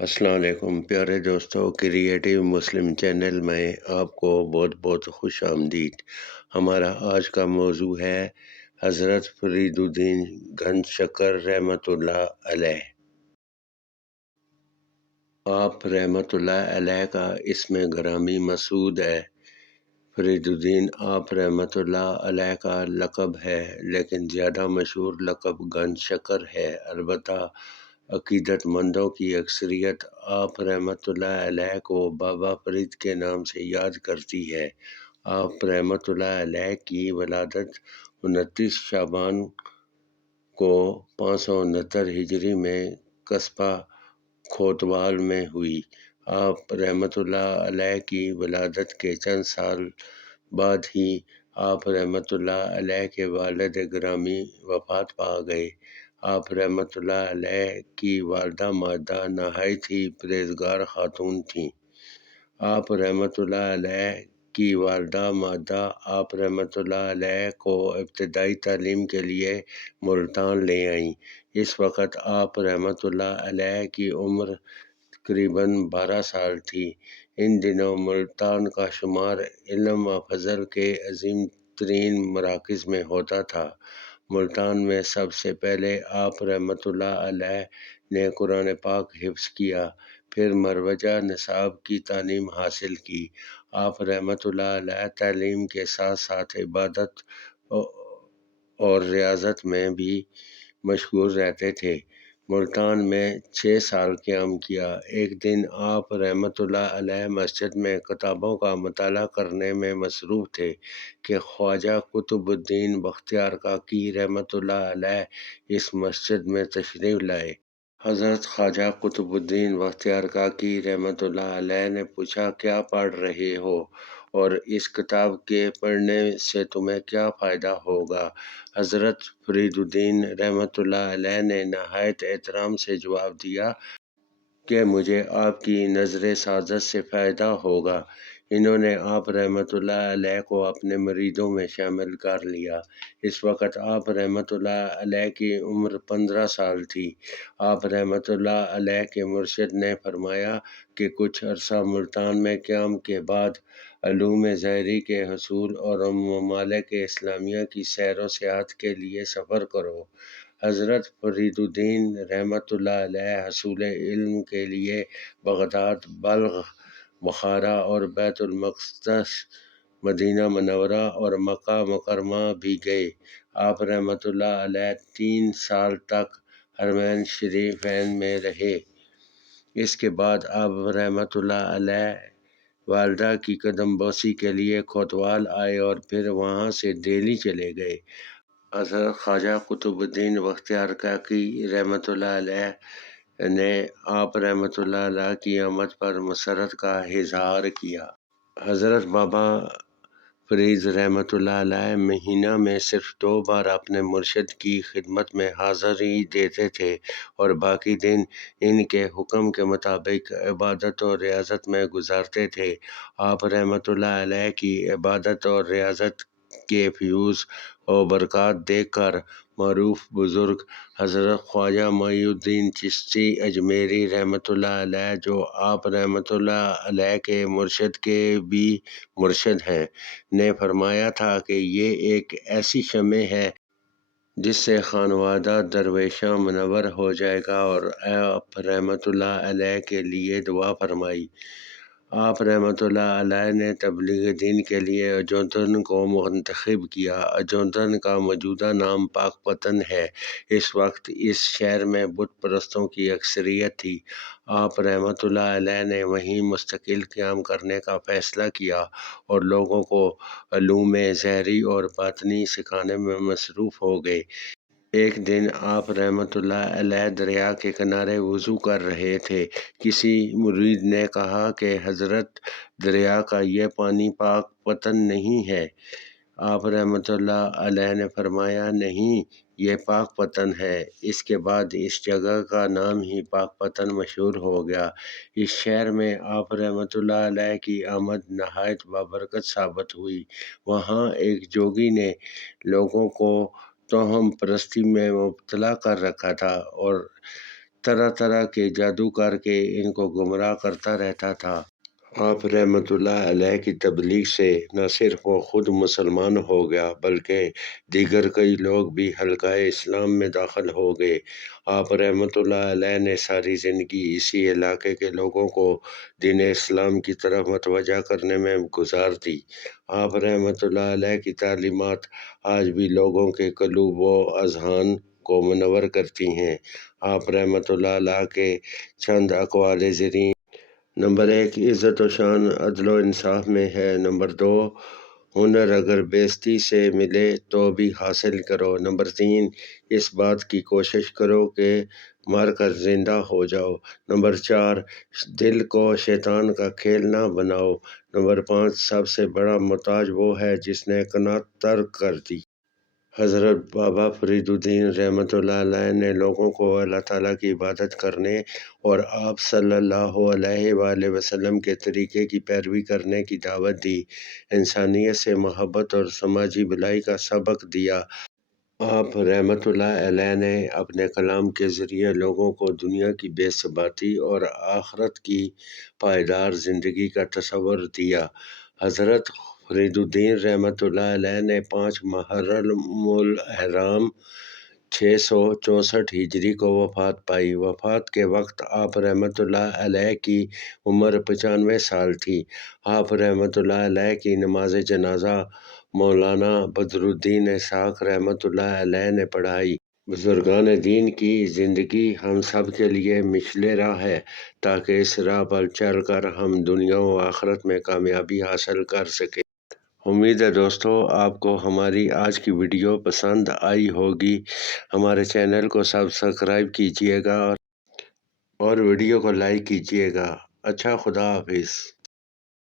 السلام علیکم پیارے دوستوں، کریٹیو مسلم چینل میں آپ کو بہت بہت خوش آمدید۔ ہمارا آج کا موضوع ہے حضرت فرید الدین گنج شکر رحمۃ اللہ علیہ۔ آپ رحمۃ اللہ علیہ کا اسم گرامی مسعود ہے۔ فرید الدین آپ رحمۃ اللہ علیہ کا لقب ہے، لیکن زیادہ مشہور لقب گنج شکر ہے۔ البتہ عقیدت مندوں کی اکثریت آپ رحمۃ اللہ علیہ کو بابا فرید کے نام سے یاد کرتی ہے۔ آپ رحمۃ اللہ علیہ کی ولادت 29 شعبان کو 569 ہجری میں قصبہ کھوتوال میں ہوئی۔ آپ رحمۃ اللہ علیہ کی ولادت کے چند سال بعد ہی آپ رحمۃ اللہ علیہ کے والد گرامی وفات پا گئے۔ آپ رحمۃ اللہ علیہ کی والدہ ماجدہ نہایت ہی پرہیزگار خاتون تھیں۔ آپ رحمۃ اللہ علیہ کی والدہ ماجدہ آپ رحمۃ اللہ علیہ کو ابتدائی تعلیم کے لیے ملتان لے آئیں۔ اس وقت آپ رحمۃ اللہ علیہ کی عمر تقریباً 12 سال تھی۔ ان دنوں ملتان کا شمار علم و فضل کے عظیم ترین مراکز میں ہوتا تھا۔ ملتان میں سب سے پہلے آپ رحمۃ اللہ علیہ نے قرآن پاک حفظ کیا، پھر مروجہ نصاب کی تعلیم حاصل کی۔ آپ رحمۃ اللہ علیہ تعلیم کے ساتھ ساتھ عبادت اور ریاضت میں بھی مشغول رہتے تھے۔ ملتان میں 6 سال قیام کیا۔ ایک دن آپ رحمۃ اللہ علیہ مسجد میں کتابوں کا مطالعہ کرنے میں مصروف تھے کہ خواجہ قطب الدین بختیار کاکی رحمۃ اللہ علیہ اس مسجد میں تشریف لائے۔ حضرت خواجہ قطب الدین بختیار کاکی رحمۃ اللہ علیہ نے پوچھا، کیا پڑھ رہے ہو اور اس کتاب کے پڑھنے سے تمہیں کیا فائدہ ہوگا؟ حضرت فرید الدین رحمۃ اللہ علیہ نے نہایت احترام سے جواب دیا کہ مجھے آپ کی نظر سعادت سے فائدہ ہوگا۔ انہوں نے آپ رحمۃ اللہ علیہ کو اپنے مریدوں میں شامل کر لیا۔ اس وقت آپ رحمۃ اللہ علیہ کی عمر 15 سال تھی۔ آپ رحمۃ اللہ علیہ کے مرشد نے فرمایا کہ کچھ عرصہ ملتان میں قیام کے بعد علوم ظاہری کے حصول اور ممالک اسلامیہ کی سیر و سیاحت کے لیے سفر کرو۔ حضرت فرید الدین رحمۃ اللہ علیہ حصول علم کے لیے بغداد، بلخ، بخارا اور بیت المقدس، مدینہ منورہ اور مکہ مکرمہ بھی گئے۔ آپ رحمۃ اللہ علیہ 3 سال تک حرمین شریفین میں رہے۔ اس کے بعد آپ رحمۃ اللہ علیہ والدہ کی قدم بوسی کے لیے کھوتوال آئے اور پھر وہاں سے دہلی چلے گئے۔ حضرت خواجہ قطب الدین بختیار کاکی رحمۃ اللہ علیہ نے آپ رحمۃ اللہ علیہ کی آمد پر مسرت کا اظہار کیا۔ حضرت بابا فرید رحمۃ اللہ علیہ مہینہ میں صرف 2 بار اپنے مرشد کی خدمت میں حاضری دیتے تھے اور باقی دن ان کے حکم کے مطابق عبادت اور ریاضت میں گزارتے تھے۔ آپ رحمۃ اللہ علیہ کی عبادت اور ریاضت کے فیوز و برکات دیکھ کر معروف بزرگ حضرت خواجہ معین الدین چشتی اجمیری رحمۃ اللہ علیہ، جو آپ رحمۃ اللہ علیہ کے مرشد کے بھی مرشد ہیں، نے فرمایا تھا کہ یہ ایک ایسی شمع ہے جس سے خانوادہ درویشاں منور ہو جائے گا، اور آپ رحمۃ اللہ علیہ کے لیے دعا فرمائی۔ آپ رحمۃ اللہ علیہ نے تبلیغ دین کے لیے اجودھن کو منتخب کیا۔ اجودھن کا موجودہ نام پاکپتن ہے۔ اس وقت اس شہر میں بت پرستوں کی اکثریت تھی۔ آپ رحمۃ اللہ علیہ نے وہیں مستقل قیام کرنے کا فیصلہ کیا اور لوگوں کو علوم ظاہری اور باطنی سکھانے میں مصروف ہو گئے۔ ایک دن آپ رحمۃ اللہ علیہ دریا کے کنارے وضو کر رہے تھے۔ کسی مرید نے کہا کہ حضرت، دریا کا یہ پانی پاکپتن نہیں ہے؟ آپ رحمۃ اللہ علیہ نے فرمایا، نہیں، یہ پاکپتن ہے۔ اس کے بعد اس جگہ کا نام ہی پاکپتن مشہور ہو گیا۔ اس شہر میں آپ رحمۃ اللہ علیہ کی آمد نہایت بابرکت ثابت ہوئی۔ وہاں ایک جوگی نے لوگوں کو توہم پرستی میں مبتلا کر رکھا تھا اور طرح طرح کے جادو کر کے ان کو گمراہ کرتا رہتا تھا۔ آپ رحمۃ اللہ علیہ کی تبلیغ سے نہ صرف وہ خود مسلمان ہو گیا بلکہ دیگر کئی لوگ بھی حلقہ اسلام میں داخل ہو گئے۔ آپ رحمۃ اللہ علیہ نے ساری زندگی اسی علاقے کے لوگوں کو دین اسلام کی طرف متوجہ کرنے میں گزار دی۔ آپ رحمۃ اللہ علیہ کی تعلیمات آج بھی لوگوں کے قلوب و اذہان کو منور کرتی ہیں۔ آپ رحمۃ اللہ علیہ کے چند اقوال زریں: نمبر 1، عزت و شان عدل و انصاف میں ہے۔ نمبر 2، ہنر اگر بیزتی سے ملے تو بھی حاصل کرو۔ نمبر 3، اس بات کی کوشش کرو کہ مر کر زندہ ہو جاؤ۔ نمبر 4، دل کو شیطان کا کھیل نہ بناؤ۔ نمبر 5، سب سے بڑا محتاج وہ ہے جس نے قناعت ترک کر دی۔ حضرت بابا فرید الدین رحمۃ اللہ علیہ نے لوگوں کو اللہ تعالیٰ کی عبادت کرنے اور آپ صلی اللہ علیہ وآلہ وسلم کے طریقے کی پیروی کرنے کی دعوت دی، انسانیت سے محبت اور سماجی بھلائی کا سبق دیا۔ آپ رحمۃ اللہ علیہ نے اپنے کلام کے ذریعے لوگوں کو دنیا کی بے ثباتی اور آخرت کی پائیدار زندگی کا تصور دیا۔ حضرت فرید الدین رحمۃ اللہ علیہ نے 5 محرم الاحرام 664 ہجری کو وفات پائی۔ وفات کے وقت آپ رحمۃ اللہ علیہ کی عمر 95 سال تھی۔ آپ رحمۃ اللہ علیہ کی نماز جنازہ مولانا بدر الدین اسحاق رحمۃ اللہ علیہ نے پڑھائی۔ بزرگان دین کی زندگی ہم سب کے لیے مشعل راہ ہے تاکہ اس راہ پر چل کر ہم دنیا و آخرت میں کامیابی حاصل کر سکیں۔ امید ہے دوستو آپ کو ہماری آج کی ویڈیو پسند آئی ہوگی۔ ہمارے چینل کو سبسکرائب کیجیے گا اور ویڈیو کو لائک کیجیے گا۔ اچھا، خدا حافظ۔